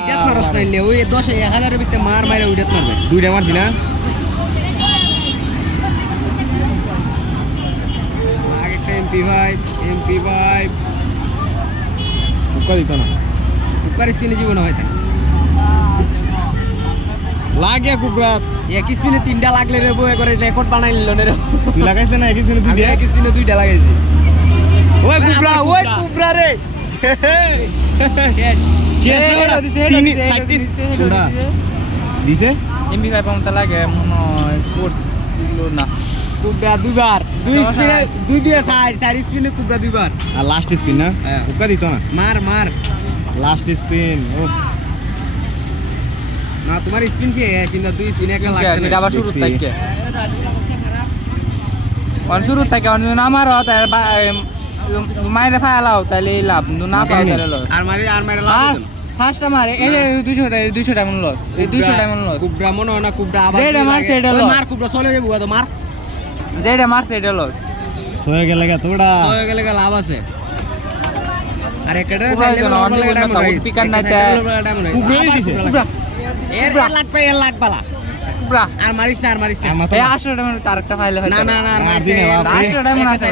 ইডাত মারস নাইলে ওই 10,000 এর ভিতরে মার মাইরা উইডাত মারবে দুইটা মারছি না আগে একটা MP5 কুকা দিত না কুকার স্পিনে জীবন হয় থাকে লাগে কুকরা এক স্পিনে 3টা লাগলে রে বই করে রেকর্ড বানাই নিল রে তুই লাগাইছ না একই শুনে আমি দুইটা এক স্পিনে 2টা লাগাইছি ওই কুকরা রে শেষ না ওটা দিছে MP5 পাউন্ডটা লাগে মনে হয় করছিল না কুবরা দুইবার দুই স্পিনে দুই দিয়ে চার স্পিনে কুবরা দুইবার আর লাস্ট স্পিন না হ্যাঁ। কুকা দিত না মার লাস্ট স্পিন ও না তোমার স্পিন শেষ কিন্তু দুই স্পিনে একটা লাগছে এটা আবার শুরু থেকে শুরু থেকে আমার মাইরে ফায়ালাও তাহলে লাভ না পাও তাহলে লস আর মারে লাভ ফার্স্ট আমার এই যে 200 টাকা লস এই 200 টাকা লস কুবরা মনে হয় না কুবরা আবার যেটা মার সেটা লস মার কুবরা চলে যাবো তো মার যেটা মার সেটা লস হয়ে গেল তোড়া হয়ে গেলে লাভ আছে আর একটা চাইলে নরমাল ডায়মন্ড পিকার না তে কুকরাই দিছে এর লাখ বালা কুবরা আর মারিস না আমার তো এই 800 টাকা তার একটা ফাইলে না আর মারিস দিনে না বাপ রে। 800 টাকা মনে আছে